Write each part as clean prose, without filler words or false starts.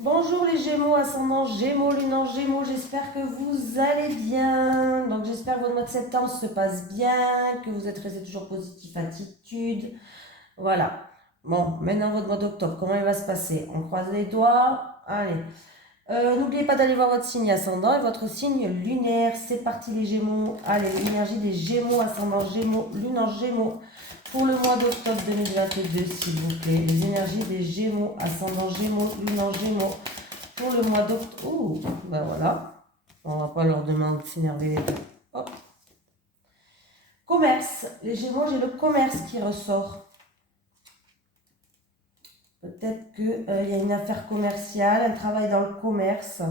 Bonjour les Gémeaux, ascendant Gémeaux, lune en Gémeaux, j'espère que vous allez bien. Donc j'espère que votre mois de septembre se passe bien, que vous êtes resté toujours positif, attitude. Voilà. Bon, maintenant votre mois d'octobre, comment il va se passer? On croise les doigts. Allez. N'oubliez pas d'aller voir votre signe ascendant et votre signe lunaire. C'est parti les Gémeaux. Allez, l'énergie des Gémeaux, ascendant Gémeaux, lune en Gémeaux. Pour le mois d'octobre 2022, s'il vous plaît. Les énergies des Gémeaux, ascendant Gémeaux, lune en Gémeaux. Pour le mois d'octobre. Oh, ben voilà. On va pas leur demander de s'énerver les deux. Hop. Commerce. Les Gémeaux, j'ai le commerce qui ressort. Peut-être qu'il y a une affaire commerciale, un travail dans le commerce.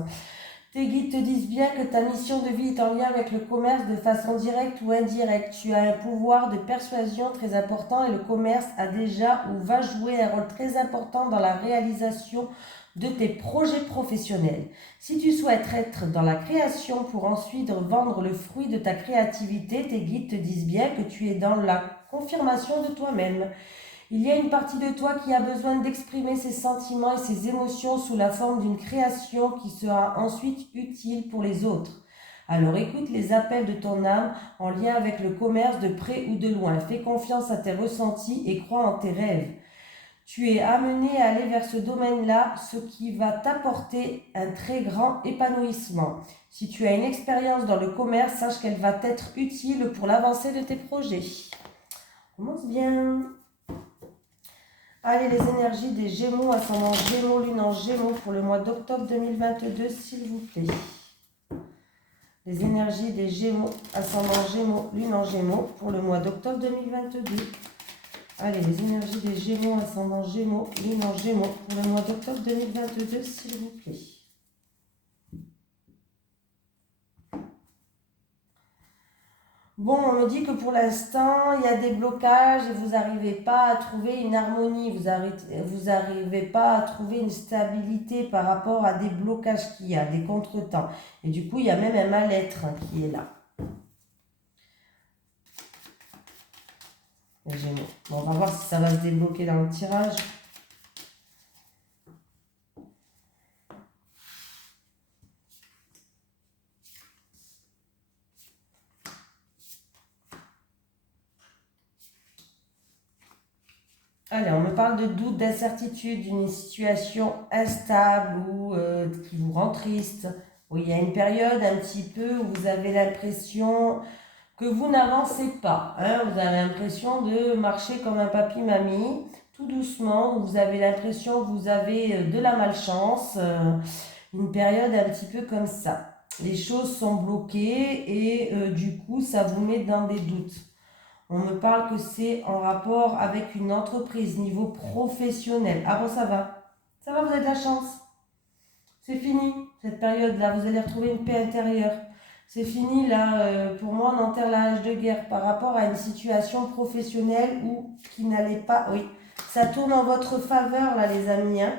Tes guides te disent bien que ta mission de vie est en lien avec le commerce de façon directe ou indirecte. Tu as un pouvoir de persuasion très important et le commerce a déjà ou va jouer un rôle très important dans la réalisation de tes projets professionnels. Si tu souhaites être dans la création pour ensuite vendre le fruit de ta créativité, tes guides te disent bien que tu es dans la confirmation de toi-même. Il y a une partie de toi qui a besoin d'exprimer ses sentiments et ses émotions sous la forme d'une création qui sera ensuite utile pour les autres. Alors écoute les appels de ton âme en lien avec le commerce de près ou de loin. Fais confiance à tes ressentis et crois en tes rêves. Tu es amené à aller vers ce domaine-là, ce qui va t'apporter un très grand épanouissement. Si tu as une expérience dans le commerce, sache qu'elle va t'être utile pour l'avancée de tes projets. On commence bien. Allez, les énergies des Gémeaux, ascendant Gémeaux, lune en Gémeaux pour le mois d'octobre 2022, s'il vous plaît. Les énergies des Gémeaux, ascendant Gémeaux, lune en Gémeaux pour le mois d'octobre 2022. Allez, les énergies des Gémeaux, ascendant Gémeaux, lune en Gémeaux pour le mois d'octobre 2022, s'il vous plaît. Bon, on me dit que pour l'instant, il y a des blocages et vous n'arrivez pas à trouver une harmonie, vous n'arrivez pas à trouver une stabilité par rapport à des blocages qu'il y a, des contretemps. Et du coup, il y a même un mal-être qui est là. Les Gémeaux. Bon, on va voir si ça va se débloquer dans le tirage. Allez, on me parle de doute, d'incertitude, d'une situation instable ou qui vous rend triste. Oui, il y a une période un petit peu où vous avez l'impression que vous n'avancez pas. Hein. Vous avez l'impression de marcher comme un papy-mamie, tout doucement. Vous avez l'impression que vous avez de la malchance. Une période un petit peu comme ça. Les choses sont bloquées et du coup, ça vous met dans des doutes. On me parle que c'est en rapport avec une entreprise, niveau professionnel. Ah bon, ça va. Ça va, vous avez de la chance. C'est fini, cette période-là. Vous allez retrouver une paix intérieure. C'est fini, là. Pour moi, on enterre la hache de guerre par rapport à une situation professionnelle où qui n'allait pas... Oui, ça tourne en votre faveur, là, les amis. Hein.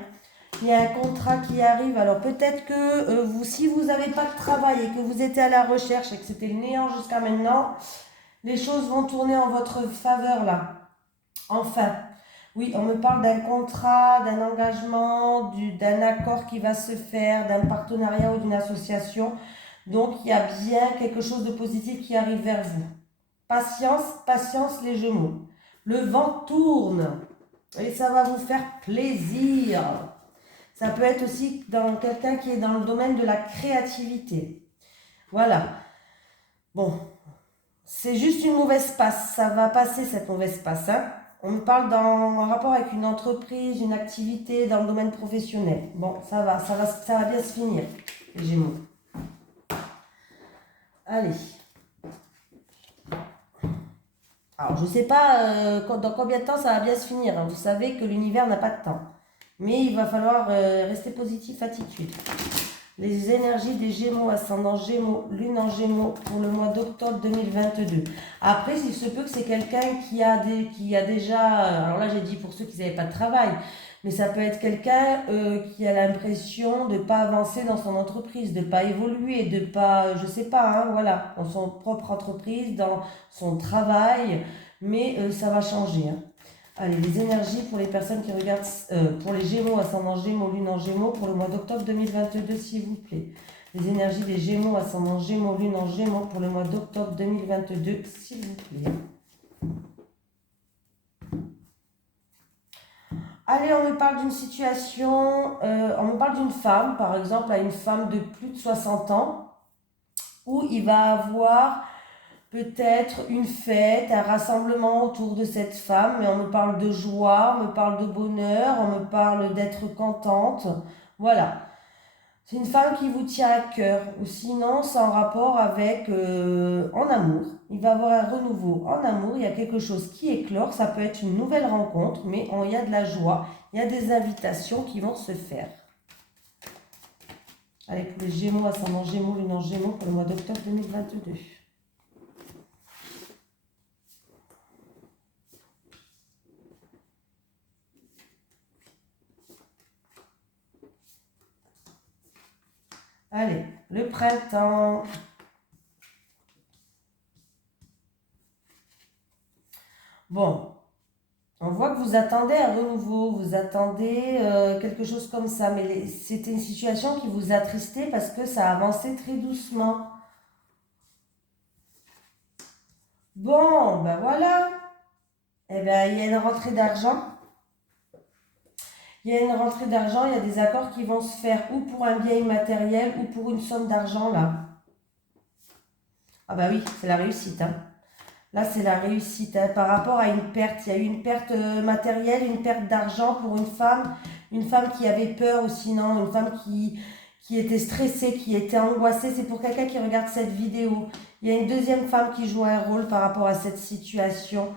Il y a un contrat qui arrive. Alors, peut-être que si vous n'avez pas de travail et que vous étiez à la recherche et que c'était le néant jusqu'à maintenant... Les choses vont tourner en votre faveur là. Enfin, oui, on me parle d'un contrat, d'un engagement, d'un accord qui va se faire, d'un partenariat ou d'une association. Donc, il y a bien quelque chose de positif qui arrive vers vous. Patience, patience les Gémeaux. Le vent tourne et ça va vous faire plaisir. Ça peut être aussi dans quelqu'un qui est dans le domaine de la créativité. Voilà. Bon, c'est juste une mauvaise passe, ça va passer cette mauvaise passe. Hein. On me parle en rapport avec une entreprise, une activité dans le domaine professionnel. Bon, ça va bien se finir, les Gémeaux. Allez. Alors, je ne sais pas dans combien de temps ça va bien se finir. Hein. Vous savez que l'univers n'a pas de temps. Mais il va falloir rester positif, attitude. Les énergies des Gémeaux, ascendant Gémeaux, lune en Gémeaux pour le mois d'octobre 2022. Après, il se peut que c'est quelqu'un qui a déjà, alors là j'ai dit pour ceux qui n'avaient pas de travail, mais ça peut être quelqu'un qui a l'impression de ne pas avancer dans son entreprise, de ne pas évoluer, de pas, je sais pas, hein, voilà, dans son propre entreprise, dans son travail, mais ça va changer. Hein. Allez, les énergies pour les personnes qui regardent, pour les Gémeaux, ascendant Gémeaux, Lune en Gémeaux, pour le mois d'octobre 2022, s'il vous plaît. Les énergies des Gémeaux, ascendant Gémeaux, Lune en Gémeaux, pour le mois d'octobre 2022, s'il vous plaît. Allez, on me parle d'une situation, on me parle d'une femme, par exemple, à une femme de plus de 60 ans, où il va avoir peut-être une fête, un rassemblement autour de cette femme, mais on me parle de joie, on me parle de bonheur, on me parle d'être contente. Voilà. C'est une femme qui vous tient à cœur, ou sinon c'est en rapport avec en amour. Il va y avoir un renouveau en amour, il y a quelque chose qui éclore, ça peut être une nouvelle rencontre, mais il y a de la joie, il y a des invitations qui vont se faire. Allez, pour les Gémeaux, ascendant Gémeaux, Lune en Gémeaux, pour le mois d'octobre 2022. Allez, le printemps. Bon, on voit que vous attendez un renouveau, vous attendez quelque chose comme ça, mais c'était une situation qui vous a attristé parce que ça a avancé très doucement. Bon, ben voilà. Eh ben, il y a une rentrée d'argent. Il y a une rentrée d'argent, il y a des accords qui vont se faire ou pour un bien immatériel ou pour une somme d'argent là. Ah bah oui, c'est la réussite, hein. Là, c'est la réussite, hein, par rapport à une perte. Il y a eu une perte matérielle, une perte d'argent pour une femme qui avait peur ou sinon une femme qui était stressée, qui était angoissée. C'est pour quelqu'un qui regarde cette vidéo. Il y a une deuxième femme qui joue un rôle par rapport à cette situation.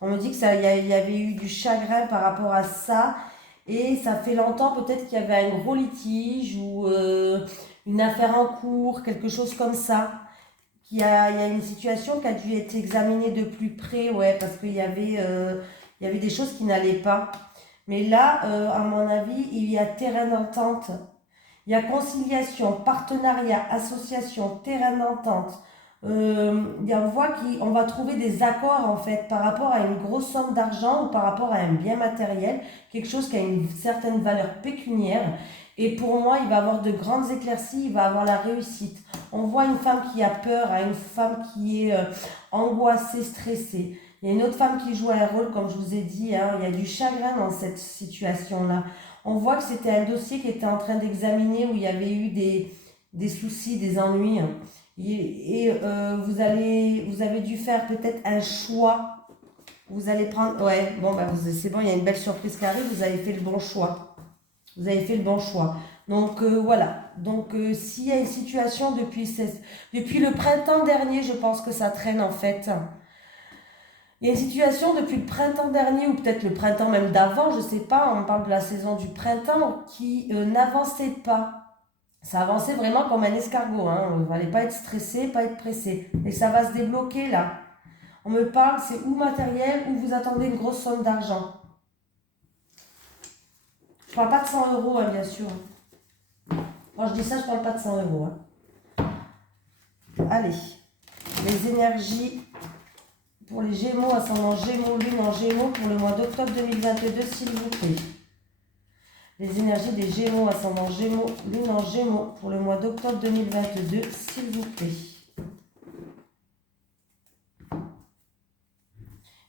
On me dit que il y avait eu du chagrin par rapport à ça. Et ça fait longtemps peut-être qu'il y avait un gros litige ou une affaire en cours, quelque chose comme ça. Il y a une situation qui a dû être examinée de plus près, ouais, parce il y avait des choses qui n'allaient pas. Mais là, à mon avis, il y a terrain d'entente. Il y a conciliation, partenariat, association, terrain d'entente. On voit qu'on va trouver des accords en fait par rapport à une grosse somme d'argent ou par rapport à un bien matériel, quelque chose qui a une certaine valeur pécuniaire. Et pour moi, il va avoir de grandes éclaircies, il va avoir la réussite. On voit une femme qui a peur, hein, une femme qui est angoissée, stressée. Il y a une autre femme qui joue un rôle, comme je vous ai dit, hein, il y a du chagrin dans cette situation-là. On voit que c'était un dossier qui était en train d'examiner où il y avait eu des soucis, des ennuis. Vous avez dû faire peut-être un choix. Vous allez prendre... Ouais, bon, bah, c'est bon, il y a une belle surprise qui arrive, vous avez fait le bon choix. Vous avez fait le bon choix. Donc voilà. Donc s'il y a une situation depuis le printemps dernier, je pense que ça traîne en fait. Il y a une situation depuis le printemps dernier, ou peut-être le printemps même d'avant, je ne sais pas, on parle de la saison du printemps, qui n'avançait pas. Ça avançait vraiment comme un escargot, hein. Il ne fallait pas être stressé, pas être pressé. Et ça va se débloquer là. On me parle, c'est ou matériel, ou vous attendez une grosse somme d'argent. Je ne parle pas de 100 euros, hein, bien sûr. Quand je dis ça, je ne parle pas de 100 euros. Hein. Allez, les énergies pour les Gémeaux, ascendant Gémeaux, Lune en Gémeaux, pour le mois d'octobre 2022, s'il vous plaît. Les énergies des Gémeaux, ascendant Gémeaux, Lune en Gémeaux, pour le mois d'octobre 2022, s'il vous plaît.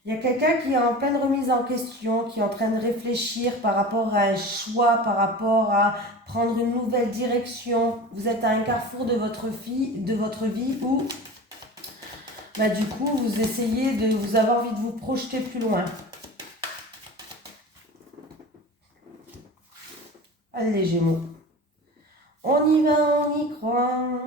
Il y a quelqu'un qui est en pleine remise en question, qui est en train de réfléchir par rapport à un choix, par rapport à prendre une nouvelle direction. Vous êtes à un carrefour de votre vie où, bah, du coup, vous avez envie de vous projeter plus loin. Allez les Gémeaux. On y va, on y croit.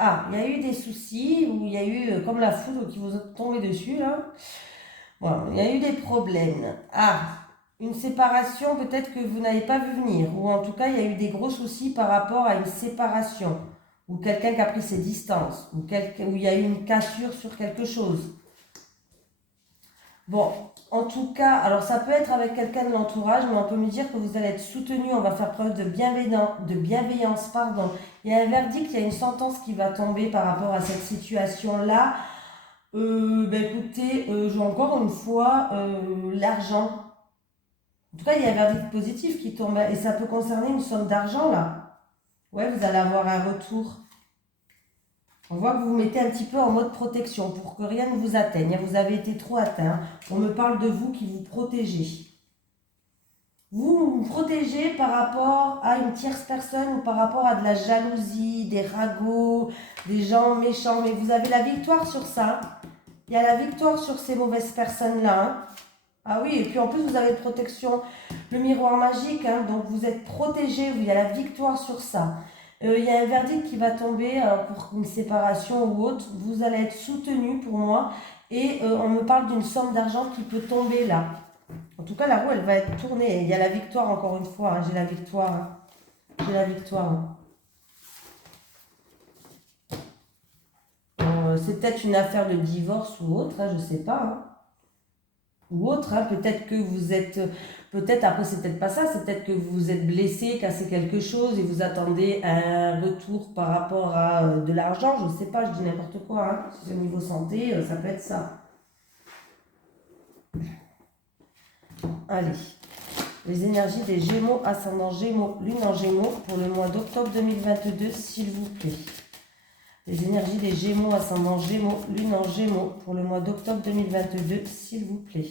Ah, il y a eu des soucis, ou il y a eu, comme la foudre qui vous est tombée dessus, là. Bon, il y a eu des problèmes. Ah, une séparation peut-être que vous n'avez pas vu venir, ou en tout cas, il y a eu des gros soucis par rapport à une séparation, ou quelqu'un qui a pris ses distances, ou il y a eu une cassure sur quelque chose. Bon, en tout cas, alors ça peut être avec quelqu'un de l'entourage, mais on peut me dire que vous allez être soutenu, on va faire preuve de bienveillance, pardon. Il y a un verdict, il y a une sentence qui va tomber par rapport à cette situation-là. Ben écoutez, je vois encore une fois l'argent. En tout cas, il y a un verdict positif qui tombe et ça peut concerner une somme d'argent là. Ouais, vous allez avoir un retour. On voit que vous vous mettez un petit peu en mode protection pour que rien ne vous atteigne. Vous avez été trop atteint. On me parle de vous qui vous protégez. Vous vous protégez par rapport à une tierce personne ou par rapport à de la jalousie, des ragots, des gens méchants. Mais vous avez la victoire sur ça. Il y a la victoire sur ces mauvaises personnes-là. Hein. Ah oui, et puis en plus, vous avez protection, le miroir magique. Hein, donc vous êtes protégé. Il y a la victoire sur ça. Il y a un verdict qui va tomber pour une séparation ou autre. Vous allez être soutenu pour moi. Et on me parle d'une somme d'argent qui peut tomber là. En tout cas, la roue, elle va être tournée. Il y a la victoire, encore une fois. Hein. J'ai la victoire. Hein. J'ai la victoire. Hein. Bon, c'est peut-être une affaire de divorce ou autre, hein, je ne sais pas. Hein. Ou autre, hein. Peut-être que vous êtes... Peut-être, après, c'est peut-être pas ça. C'est peut-être que vous vous êtes blessé, cassé quelque chose et vous attendez un retour par rapport à de l'argent. Je ne sais pas, je dis n'importe quoi. Hein. Si c'est au niveau santé, ça peut être ça. Allez. Les énergies des Gémeaux, ascendant Gémeaux, Lune en Gémeaux pour le mois d'octobre 2022, s'il vous plaît. Les énergies des Gémeaux, ascendant Gémeaux, Lune en Gémeaux pour le mois d'octobre 2022, s'il vous plaît.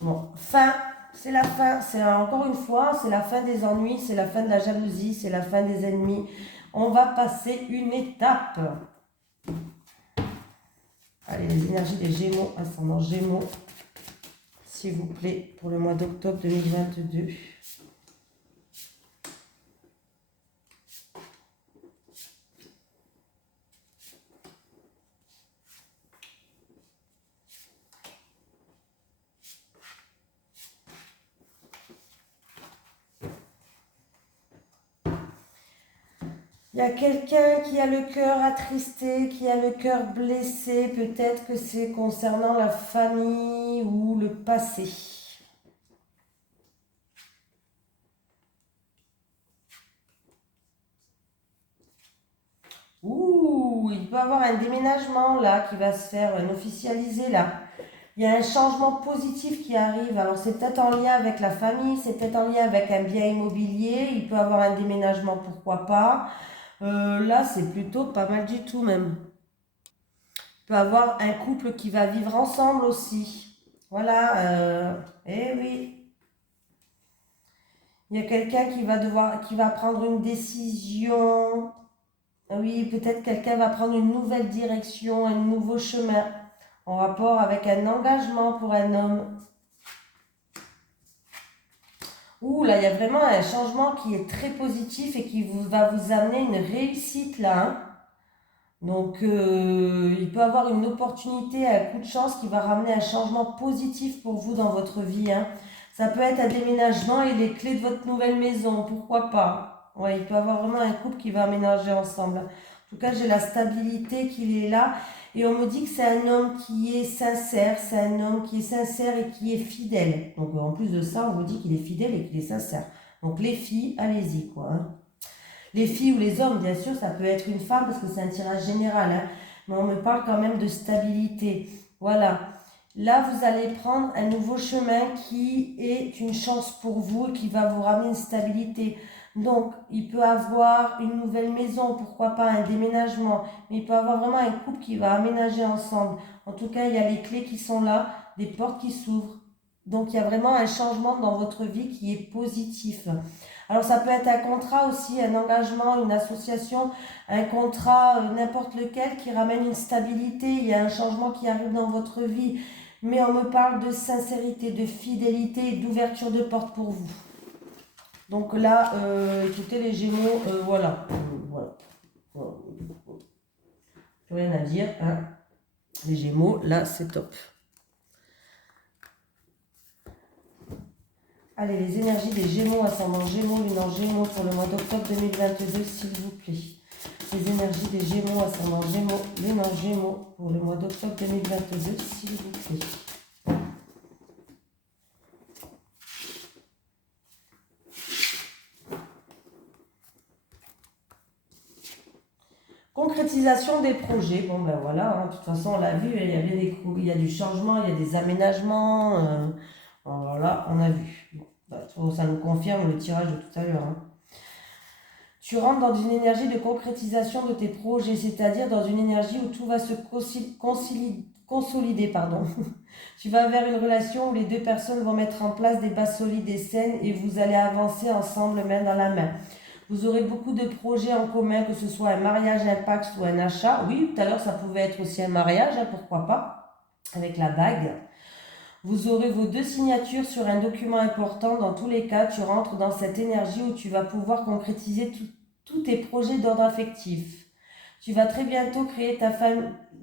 Bon, fin, c'est la fin, c'est encore une fois, c'est la fin des ennuis, c'est la fin de la jalousie, c'est la fin des ennemis. On va passer une étape. Allez, les énergies des Gémeaux, ascendant Gémeaux, s'il vous plaît, pour le mois d'octobre 2022. Il y a quelqu'un qui a le cœur attristé, qui a le cœur blessé. Peut-être que c'est concernant la famille ou le passé. Ouh, il peut y avoir un déménagement là qui va se faire, un officialisé là. Il y a un changement positif qui arrive. Alors c'est peut-être en lien avec la famille, c'est peut-être en lien avec un bien immobilier. Il peut y avoir un déménagement, pourquoi pas. Là, c'est plutôt pas mal du tout même. Il peut y avoir un couple qui va vivre ensemble aussi. Voilà. Eh oui. Il y a quelqu'un qui va prendre une décision. Oui, peut-être quelqu'un va prendre une nouvelle direction, un nouveau chemin en rapport avec un engagement pour un homme. Ouh, là, il y a vraiment un changement qui est très positif et va vous amener une réussite là. Hein. Donc, il peut y avoir une opportunité, un coup de chance qui va ramener un changement positif pour vous dans votre vie. Hein. Ça peut être un déménagement et les clés de votre nouvelle maison, pourquoi pas. Ouais, il peut y avoir vraiment un couple qui va aménager ensemble. En tout cas, j'ai la stabilité qu'il est là. Et on me dit que c'est un homme qui est sincère, c'est un homme qui est sincère et qui est fidèle. Donc, en plus de ça, on vous dit qu'il est fidèle et qu'il est sincère. Donc, les filles, allez-y, quoi. Hein. Les filles ou les hommes, bien sûr, ça peut être une femme parce que c'est un tirage général. Hein. Mais on me parle quand même de stabilité. Voilà. Là, vous allez prendre un nouveau chemin qui est une chance pour vous et qui va vous ramener une stabilité. Donc, il peut avoir une nouvelle maison, pourquoi pas un déménagement, mais il peut avoir vraiment un couple qui va aménager ensemble. En tout cas, il y a les clés qui sont là, des portes qui s'ouvrent. Donc, il y a vraiment un changement dans votre vie qui est positif. Alors, ça peut être un contrat aussi, un engagement, une association, un contrat, n'importe lequel, qui ramène une stabilité. Il y a un changement qui arrive dans votre vie. Mais on me parle de sincérité, de fidélité et d'ouverture de porte pour vous. Donc là, écoutez les Gémeaux, voilà. Voilà. Plus rien à dire. Hein. Les Gémeaux, là, c'est top. Allez, les énergies des Gémeaux, ascendant Gémeaux, Lune en Gémeaux pour le mois d'octobre 2022, s'il vous plaît. Les énergies des Gémeaux, ascendant Gémeaux, Lune en Gémeaux pour le mois d'octobre 2022, s'il vous plaît. concrétisation des projets. Bon, ben voilà, hein, de toute façon, on l'a vu, il y a du changement, il y a des aménagements. Voilà, on a vu. Bon, bah, ça nous confirme le tirage de tout à l'heure. Hein. Tu rentres dans une énergie de concrétisation de tes projets, c'est-à-dire dans une énergie où tout va se consolider. Pardon. Tu vas vers une relation où les deux personnes vont mettre en place des bases solides et saines et vous allez avancer ensemble main dans la main. Vous aurez beaucoup de projets en commun, que ce soit un mariage, un pacte ou un achat. Oui, tout à l'heure, ça pouvait être aussi un mariage, hein, pourquoi pas, avec la bague. Vous aurez vos 2 signatures sur un document important. Dans tous les cas, tu rentres dans cette énergie où tu vas pouvoir concrétiser tous tes projets d'ordre affectif. Tu vas très bientôt créer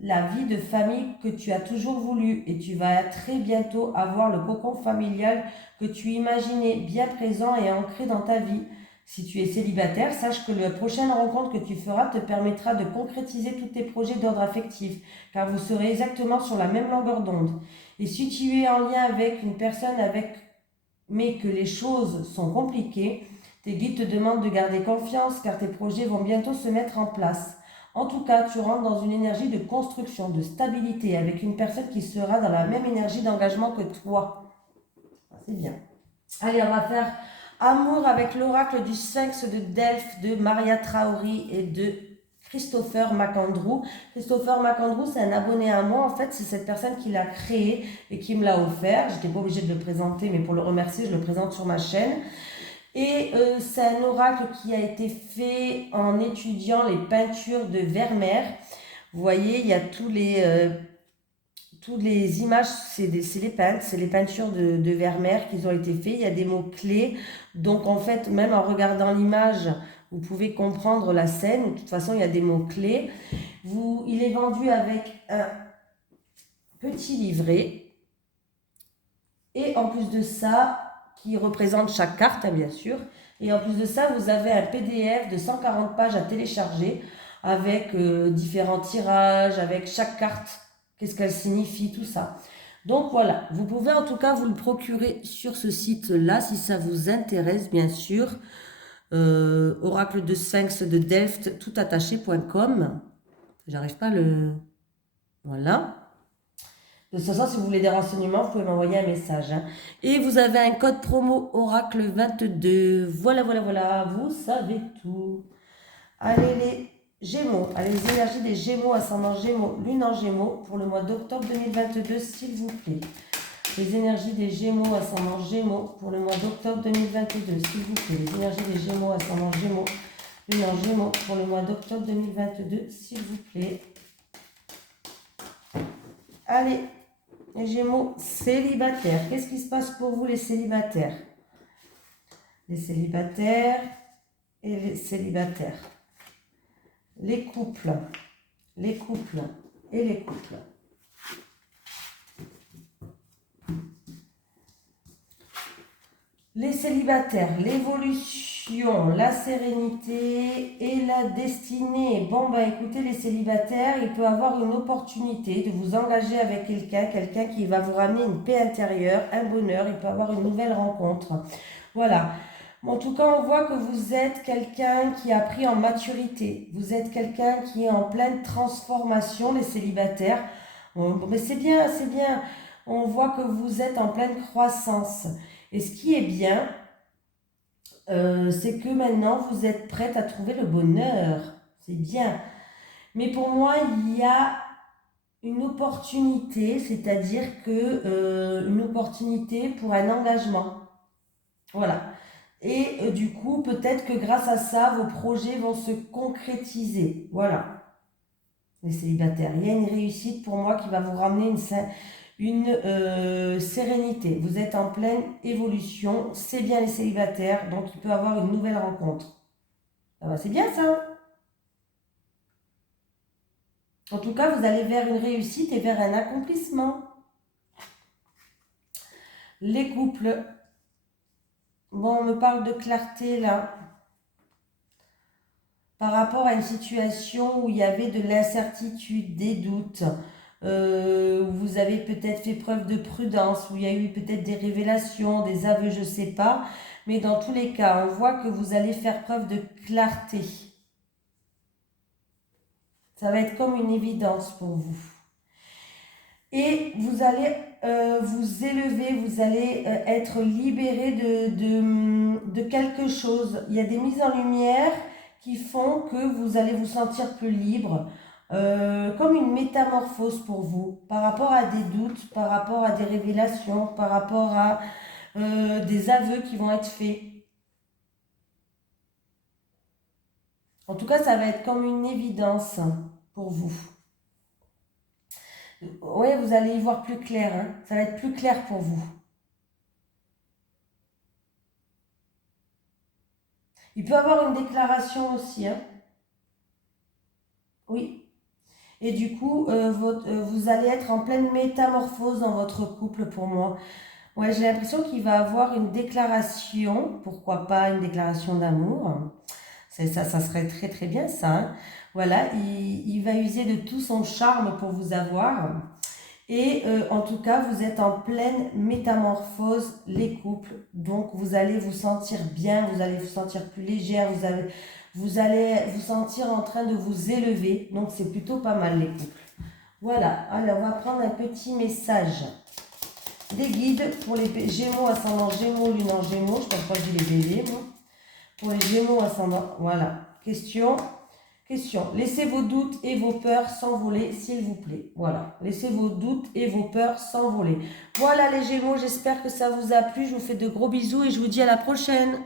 la vie de famille que tu as toujours voulu et tu vas très bientôt avoir le cocon familial que tu imaginais bien présent et ancré dans ta vie. Si tu es célibataire, sache que la prochaine rencontre que tu feras te permettra de concrétiser tous tes projets d'ordre affectif, car vous serez exactement sur la même longueur d'onde. Et si tu es en lien avec une personne mais que les choses sont compliquées, tes guides te demandent de garder confiance, car tes projets vont bientôt se mettre en place. En tout cas, tu rentres dans une énergie de construction, de stabilité, avec une personne qui sera dans la même énergie d'engagement que toi. C'est bien. Allez, on va faire Amour avec l'oracle du Sphinx de Delphes de Maria Traori et de Christopher McAndrew. Christopher McAndrew, c'est un abonné à moi. En fait, c'est cette personne qui l'a créé et qui me l'a offert. Je n'étais pas obligée de le présenter, mais pour le remercier, je le présente sur ma chaîne. Et c'est un oracle qui a été fait en étudiant les peintures de Vermeer. Vous voyez, il y a toutes les images, c'est les peintures de Vermeer qui ont été faites. Il y a des mots-clés. Donc, en fait, même en regardant l'image, vous pouvez comprendre la scène. De toute façon, il y a des mots-clés. Il est vendu avec un petit livret. Et en plus de ça, qui représente chaque carte, hein, bien sûr. Et en plus de ça, vous avez un PDF de 140 pages à télécharger avec différents tirages, avec chaque carte, qu'est-ce qu'elle signifie, tout ça. Donc voilà, vous pouvez en tout cas vous le procurer sur ce site-là si ça vous intéresse, bien sûr. Oracle de Sphinx de Delft, toutattaché.com. J'arrive pas à le... Voilà. De toute façon, si vous voulez des renseignements, vous pouvez m'envoyer un message. Hein. Et vous avez un code promo Oracle 22. Voilà, voilà, voilà. Vous savez tout. Allez, les Gémeaux. Allez, les énergies des Gémeaux, ascendant Gémeaux, lune en Gémeaux, pour le mois d'octobre 2022, s'il vous plaît. Les énergies des Gémeaux, ascendant Gémeaux, pour le mois d'octobre 2022, s'il vous plaît. Les énergies des Gémeaux, ascendant Gémeaux, lune en Gémeaux, pour le mois d'octobre 2022, s'il vous plaît. Allez. Les Gémeaux célibataires. Qu'est-ce qui se passe pour vous, les célibataires? Les célibataires et les célibataires. Les couples. Les couples et les couples. Les célibataires, l'évolution, la sérénité et la destinée. Bon, bah écoutez, les célibataires, il peut avoir une opportunité de vous engager avec quelqu'un qui va vous ramener une paix intérieure, un bonheur, il peut avoir une nouvelle rencontre. Voilà. En tout cas, on voit que vous êtes quelqu'un qui a pris en maturité. Vous êtes quelqu'un qui est en pleine transformation, les célibataires. Mais c'est bien, c'est bien. On voit que vous êtes en pleine croissance. Et ce qui est bien, c'est que maintenant, vous êtes prête à trouver le bonheur. C'est bien. Mais pour moi, il y a une opportunité, c'est-à-dire que une opportunité pour un engagement. Voilà. Et du coup, peut-être que grâce à ça, vos projets vont se concrétiser. Voilà. Les célibataires. Il y a une réussite pour moi qui va vous ramener une sérénité. Vous êtes en pleine évolution. C'est bien les célibataires. Donc, il peut y avoir une nouvelle rencontre. Ah bah, c'est bien ça. En tout cas, vous allez vers une réussite et vers un accomplissement. Les couples. Bon, on me parle de clarté là. Par rapport à une situation où il y avait de l'incertitude, des doutes, où vous avez peut-être fait preuve de prudence, où il y a eu peut-être des révélations, des aveux, je ne sais pas. Mais dans tous les cas, on voit que vous allez faire preuve de clarté. Ça va être comme une évidence pour vous. Et vous allez vous élever, vous allez être libéré de quelque chose. Il y a des mises en lumière qui font que vous allez vous sentir plus libre, comme une métamorphose pour vous, par rapport à des doutes, par rapport à des révélations, par rapport à des aveux qui vont être faits. En tout cas, ça va être comme une évidence pour vous. Oui, vous allez y voir plus clair, hein. Ça va être plus clair pour vous. Il peut y avoir une déclaration aussi, hein. Oui. Et du coup, vous allez être en pleine métamorphose dans votre couple pour moi. Ouais, j'ai l'impression qu'il va avoir une déclaration, pourquoi pas une déclaration d'amour. Ça serait très très bien ça, hein. Voilà, il va user de tout son charme pour vous avoir. Et en tout cas, vous êtes en pleine métamorphose, les couples. Donc, vous allez vous sentir bien, vous allez vous sentir plus légère, vous allez vous sentir en train de vous élever. Donc, c'est plutôt pas mal, les couples. Voilà, alors on va prendre un petit message des guides pour les Gémeaux, ascendant Gémeaux, lune en Gémeaux. Je pense pas que j'ai les bébés, moi. Pour les Gémeaux, ascendant, voilà. Question. Laissez vos doutes et vos peurs s'envoler, s'il vous plaît. Voilà. Laissez vos doutes et vos peurs s'envoler. Voilà les Gémeaux, j'espère que ça vous a plu. Je vous fais de gros bisous et je vous dis à la prochaine.